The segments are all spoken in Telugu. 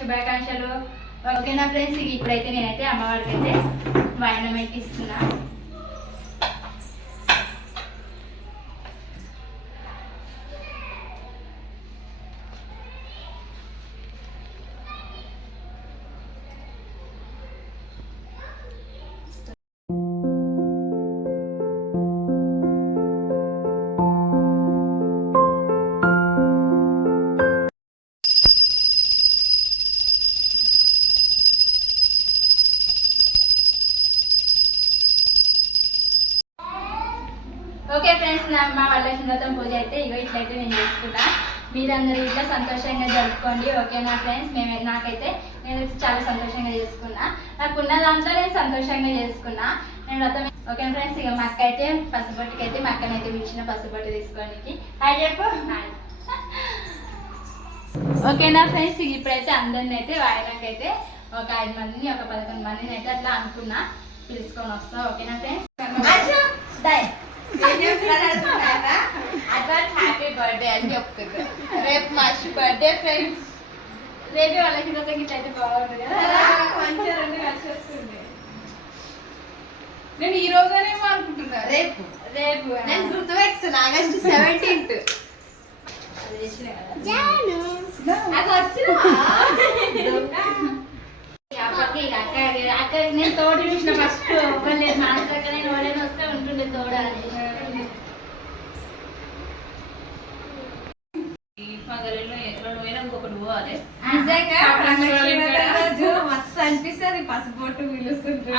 శుభాకాంక్షలు. ఓకేనా ఫ్రెండ్స్? ఇప్పుడైతే నేనైతే అమ్మవారికి అయితే వాయనం అయితే మా వరలక్ష్మి వ్రతం పూజ అయితే ఇగో ఇట్లయితే నేను చేసుకున్నా మీరందరూ ఇట్లా సంతోషంగా జరుపుకోండి ఓకేనా ఫ్రెండ్స్? మేము నాకైతే నేను చాలా సంతోషంగా చేసుకున్నా. నాకున్న దాంట్లో నేను సంతోషంగా చేసుకున్నా. నేను వ్రతం ఓకే ఫ్రెండ్స్? ఇక మా అక్క అయితే పసుపొట్టుకి అయితే మా అక్కనైతే పిలిచిన పసుపొట్టు తీసుకోనికి. హాయ్ చెప్పు. హాయ్ ఓకేనా ఫ్రెండ్స్? ఇప్పుడైతే అందరిని అయితే వాయనాకి ఒక ఐదు మందిని ఒక పదకొండు మందిని అయితే అట్లా అనుకున్నా. పిలుచుకొని వస్తా ఓకేనా ఫ్రెండ్స్? డై అడ్వాన్స్ హ్యాపీ బర్త్డే అని చెప్తుంది రేపు మస్ట్ బర్త్డే ఫ్రెండ్స్ రేపే వాళ్ళకి రోజు అయితే బాగుంటుంది కదా మంచిగా రెండు కలిసి వస్తుంది నేను ఈ రోజునేమో అనుకుంటున్నా రేపు రేపు నేను గుర్తుపెట్టుతున్నా ఆగస్టు సెవెంటీన్త్ ఇక నేను తోడు చూసిన ఫస్ట్ లేదు మానసక్క నేను ఎవరైనా వస్తే ఉంటుండే తోడాలి అని నిజంగా మస్తు అనిపిస్తుంది పసుపొట్టు పిలుస్తుంటే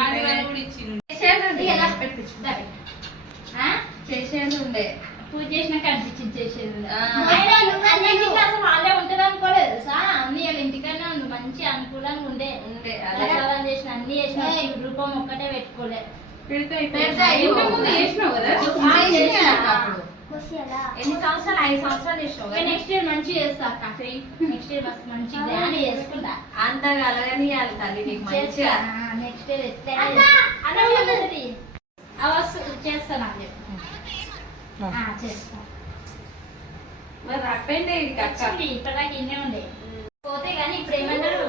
చేసేది ఉండే పూజ చేసినాక అనిపించింది చేసేది అసలు వాళ్ళే ఉంటుంది అనుకోలేదు తెలుసా? అన్ని వాళ్ళ ఇంటికన్నా ఉంది మంచి అనుకూలంగా ఉండే. ఉండే అదే. ప్రసాదాలు చేసిన అన్ని చేసిన రూపం ఒక్కటే పెట్టుకోలే. పెడితే పెడితే ఇంతకు అయిపో. ముందు చేసినావు కదా? ఎన్ని సంవత్సరాలు? ఐదు సంవత్సరాలు చేసినావు కదా? నెక్స్ట్ ఇయర్ మంచి చేస్తా అక్క నెక్స్ట్ ఇయర్ మస్తు మంచి గ్రాండ్ చేసుకుంటా. అంత కలగని ఇవ్వాలి తల్లి నీకు మంచిగా. నెక్స్ట్ ఇయర్ అవస్థ చేస్తాను అని చెప్పు. ఆ, చేస్తా. మరి ఇది ఇన్నే ఉండే. పోతే కానీ ఇప్పుడు ఏమంటారు?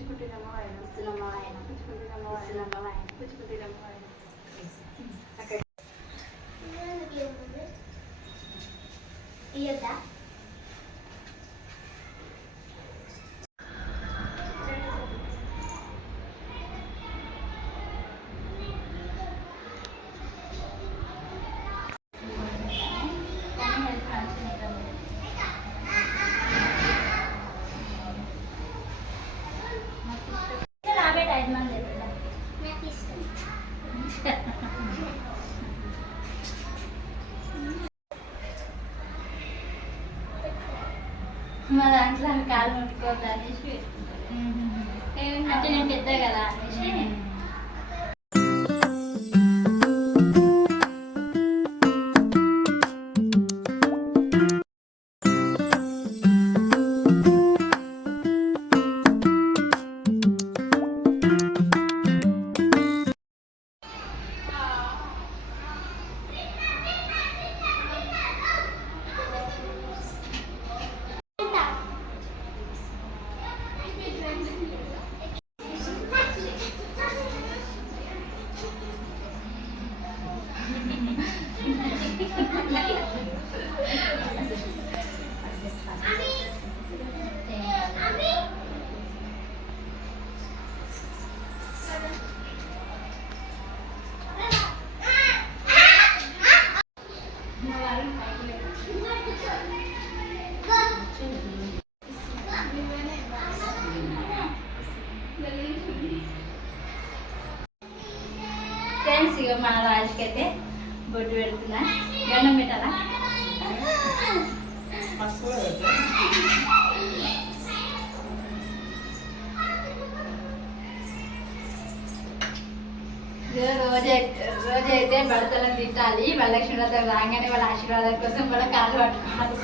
వాయిన్ పుచ్చుకుంటున్నామా వాయిన్ ఇస్తున్నామా వాయిన్ పుచ్చుకుంటున్నామా వాయిన్ ఇస్తున్నామా వాయిన్ పుచ్చుకుంటున్నామా వాయిన్ ఇయ్యద్దా మా దాంట్లో కాలు ముట్టుకోవద్దు అనేసి పెట్టుకుంటారు. అంటే నేను పెద్ద కదా అనేసి. ఫ్రెండ్స్ ఇక మన రాజుకి అయితే బొట్టు పెడుతున్నా. గండం పెట్టాలా? రోజు రోజు అయితే భర్తలను తిట్టాలి. వరలక్ష్మి వ్రతం రాగానే వాళ్ళ ఆశీర్వాదం కోసం కూడా కాళ్ళు పట్టుకోవాలి.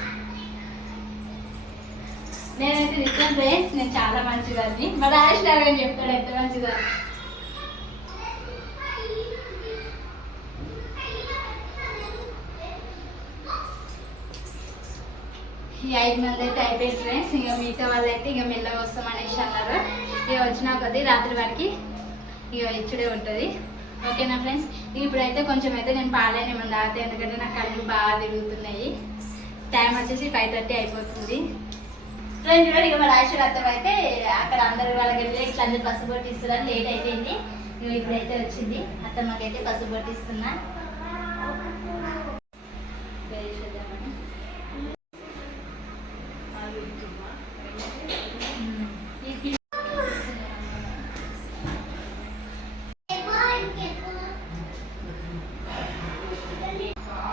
నేనైతే రిటర్న్ ఫ్రెండ్స్ నేను చాలా మంచిదాన్ని. వాళ్ళ ఆశీర్వాదం చెప్తాడు ఎంత మంచిదని ఈ ఐదు మంది అయితే అయిపోయింది ఫ్రెండ్స్ ఇంకా మిగతా వాళ్ళు అయితే ఇక మెల్లగా వస్తాం అనేసి అన్నారు. ఇక వచ్చిన కొద్ది రాత్రి వరకు ఇక ఇచ్చుడే ఉంటుంది. ఓకేనా ఫ్రెండ్స్ ఇప్పుడైతే కొంచెం అయితే నేను పాలైన ఏమన్నా తాగితే ఎందుకంటే నా కళ్ళు బాగా తిరుగుతున్నాయి. టైం వచ్చేసి ఫైవ్ థర్టీ అయిపోతుంది. ఫ్రెండ్స్ కూడా ఇక మా రాశి అత్తం అయితే అక్కడ అందరు వాళ్ళకి వెళ్ళి ఇట్లా అందరు పసుపు కొట్టిస్తున్నారు లేట్ అయిపోయింది. నువ్వు ఇప్పుడైతే వచ్చింది. అత్తమ్మకైతే పసుపు కొట్టిస్తున్నా వేసేద్దామని. ఈ పిల్ల-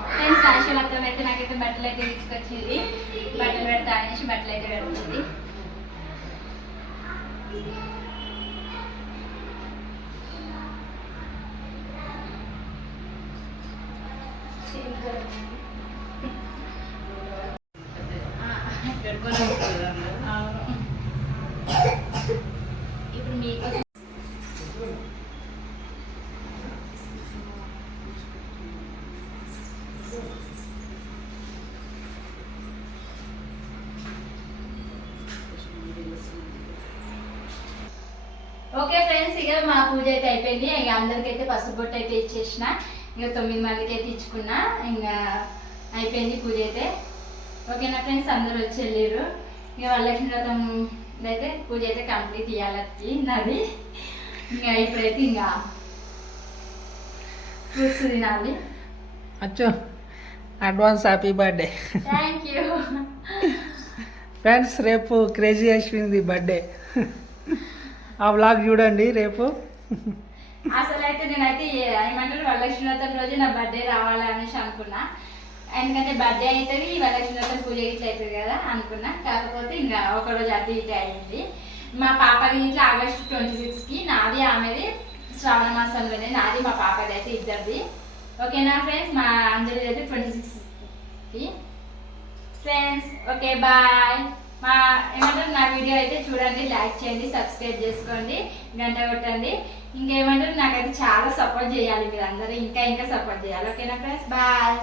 ఫ్రెండ్స్ రాశి మొత్తం అయితే నాకైతే బట్టలు అయితే తీసుకొచ్చింది. బట్టలు పెడతా అనేసి బట్టలు అయితే పెడుతుంది. అవును. ఇప్పుడు మీకోసం ఓకే ఫ్రెండ్స్ ఇక మా పూజ అయితే అయిపోయింది. ఇక అందరికైతే పసుపు బొట్టు అయితే ఇచ్చేసిన. ఇక తొమ్మిది మందికి అయితే ఇచ్చుకున్నా. ఇంకా అయిపోయింది పూజ అయితే. ఓకేనా ఫ్రెండ్స్ అందరూ వచ్చి వెళ్ళారు ఇక వరలక్ష్మి వ్రతం అయితే పూజ అయితే కంప్లీట్ ఇవ్వాలి నాది. ఇంకా ఇప్పుడైతే ఇంకా ఫ్రూట్స్ తినాలి. అచ్చు advance happy birthday. Thank you friends రేపు క్రేజీ అశ్విన్ది బర్త్డే. ఆ బ్లాగ్ చూడండి రేపు. అసలు అయితే నేనైతే ఏమంటారు వరలక్ష్మి వ్రతం రోజు నా బర్త్డే రావాలి అనేసి అనుకున్నా. ఎందుకంటే బర్త్డే అవుతుంది వరలక్ష్మి వ్రతం పూజ ఇట్లా అవుతుంది కదా అనుకున్నా. కాకపోతే ఇంకా ఒక రోజు అటు ఇటు అయింది. మా పాపది ఇట్లా ఆగస్ట్ ట్వంటీ సిక్స్కి నాది ఆమెది శ్రావణ మాసంలోనే నాది మా పాపది అయితే ఇద్దరిది. ఓకేనా ఫ్రెండ్స్ మా అందరిది అయితే ట్వంటీ సిక్స్కి ఫ్రెండ్స్ ఓకే బాయ్ మా ఏమంటారు నా వీడియో అయితే చూడండి లైక్ చేయండి సబ్స్క్రైబ్ చేసుకోండి గంట కొట్టండి. ఇంకేమంటారు నాకైతే చాలా సపోర్ట్ చేయాలి మీరు అందరూ ఇంకా ఇంకా సపోర్ట్ చేయాలి. ఓకేనా ఫ్రెండ్స్ బాయ్